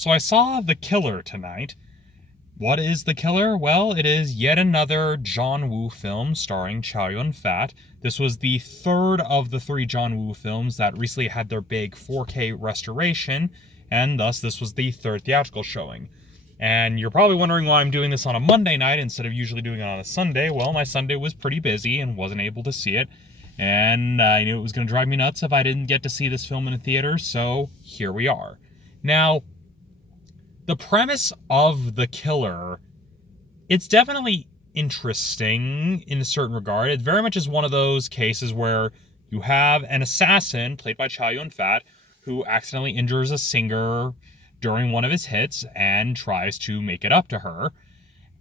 So I saw The Killer tonight. What is The Killer? Well, it is yet another John Woo film starring Chow Yun-fat. This was the third of the three John Woo films that recently had their big 4K restoration, and thus this was the third theatrical showing. And you're probably wondering why I'm doing this on a Monday night instead of usually doing it on a Sunday. Well, my Sunday was pretty busy and wasn't able to see it. And I knew it was going to drive me nuts if I didn't get to see this film in a theater, so here we are. Now, the premise of The Killer, it's definitely interesting in a certain regard. It very much is one of those cases where you have an assassin, played by Chow Yun-fat, who accidentally injures a singer during one of his hits and tries to make it up to her.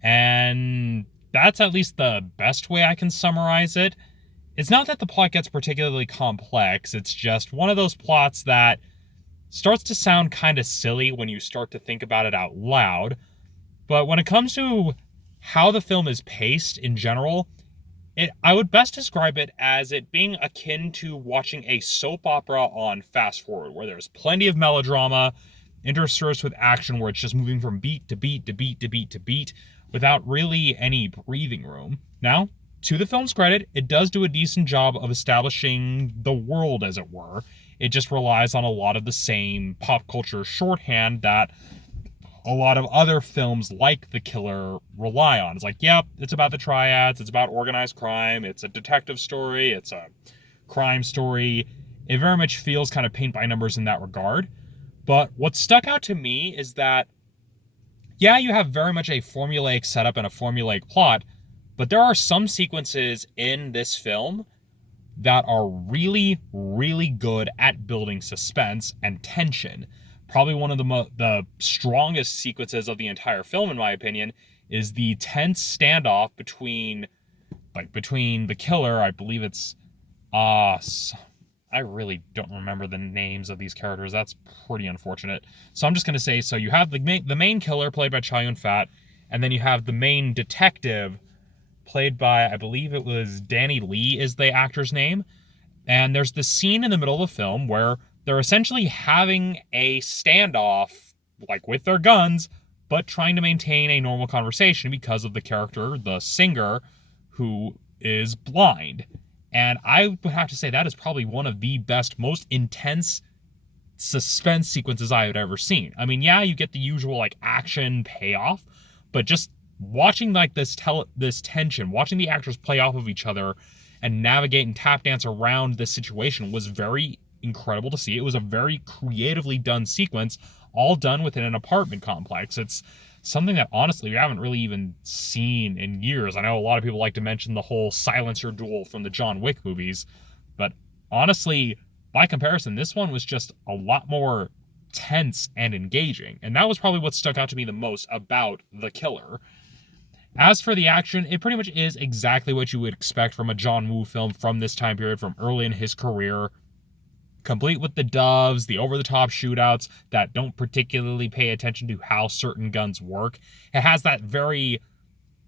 And that's at least the best way I can summarize it. It's not that the plot gets particularly complex, it's just one of those plots that starts to sound kind of silly when you start to think about it out loud. But when it comes to how the film is paced in general, I would best describe it as it being akin to watching a soap opera on fast forward, where there's plenty of melodrama, interspersed with action, where it's just moving from beat to beat to beat to beat to beat, without really any breathing room. Now, to the film's credit, it does do a decent job of establishing the world, as it were. It just relies on a lot of the same pop culture shorthand that a lot of other films like The Killer rely on. It's like, yep, it's about the triads, it's about organized crime, it's a detective story, it's a crime story. It very much feels kind of paint by numbers in that regard. But what stuck out to me is that, yeah, you have very much a formulaic setup and a formulaic plot, but there are some sequences in this film that are really, really good at building suspense and tension. Probably one of the strongest sequences of the entire film, in my opinion, is the tense standoff between the killer. I believe it's I really don't remember the names of these characters. That's pretty unfortunate. So I'm just going to say, so you have the main killer played by Chow Yun-fat, and then you have the main detective played by, I believe it was Danny Lee is the actor's name. And there's this scene in the middle of the film where they're essentially having a standoff, like with their guns, but trying to maintain a normal conversation because of the character, the singer, who is blind. And I would have to say that is probably one of the best, most intense suspense sequences I had ever seen. I mean, yeah, you get the usual like action payoff, but just watching like this tension, watching the actors play off of each other and navigate and tap dance around this situation was very incredible to see. It was a very creatively done sequence, all done within an apartment complex. It's something that honestly we haven't really even seen in years. I know a lot of people like to mention the whole silencer duel from the John Wick movies, but honestly, by comparison, this one was just a lot more tense and engaging. And that was probably what stuck out to me the most about The Killer. As for the action, it pretty much is exactly what you would expect from a John Woo film from this time period, from early in his career. Complete with the doves, the over-the-top shootouts that don't particularly pay attention to how certain guns work. It has that very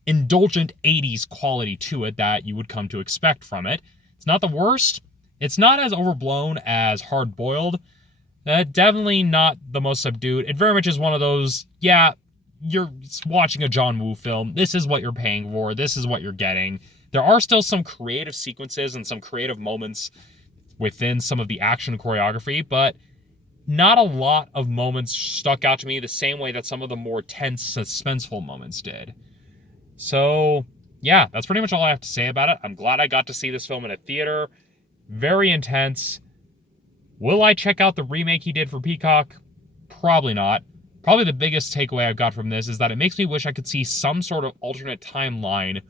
indulgent 80s quality to it that you would come to expect from it. It's not the worst. It's not as overblown as Hard Boiled. Definitely not the most subdued. It very much is one of those, yeah, you're watching a John Woo film. This is what you're paying for. This is what you're getting. There are still some creative sequences and some creative moments within some of the action choreography, but not a lot of moments stuck out to me the same way that some of the more tense, suspenseful moments did. So, yeah, that's pretty much all I have to say about it. I'm glad I got to see this film in a theater. Very intense. Will I check out the remake he did for Peacock? Probably not. Probably the biggest takeaway I've got from this is that it makes me wish I could see some sort of alternate timeline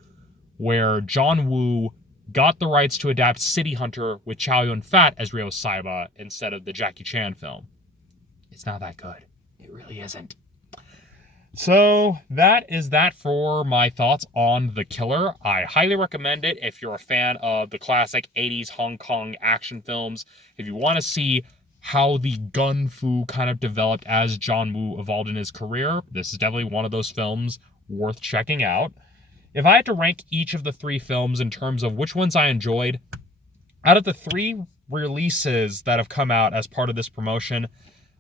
where John Woo got the rights to adapt City Hunter with Chow Yun-fat as Ryo Saiba instead of the Jackie Chan film. It's not that good. It really isn't. So that is that for my thoughts on The Killer. I highly recommend it if you're a fan of the classic 80s Hong Kong action films. If you want to see how the gun fu kind of developed as John Woo evolved in his career, this is definitely one of those films worth checking out. If I had to rank each of the three films in terms of which ones I enjoyed, out of the three releases that have come out as part of this promotion,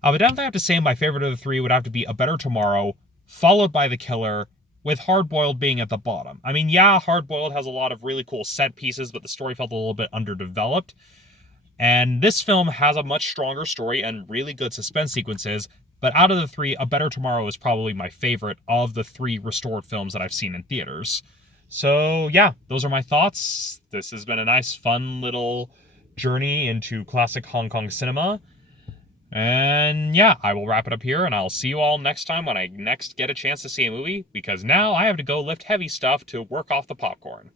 But definitely have to say my favorite of the three would have to be A Better Tomorrow, followed by The Killer, with Hard Boiled being at the bottom. I mean, yeah, Hard Boiled has a lot of really cool set pieces, but the story felt a little bit underdeveloped. And this film has a much stronger story and really good suspense sequences. But out of the three, A Better Tomorrow is probably my favorite of the three restored films that I've seen in theaters. So yeah, those are my thoughts. This has been a nice, fun little journey into classic Hong Kong cinema. And yeah, I will wrap it up here, and I'll see you all next time when I next get a chance to see a movie, because now I have to go lift heavy stuff to work off the popcorn.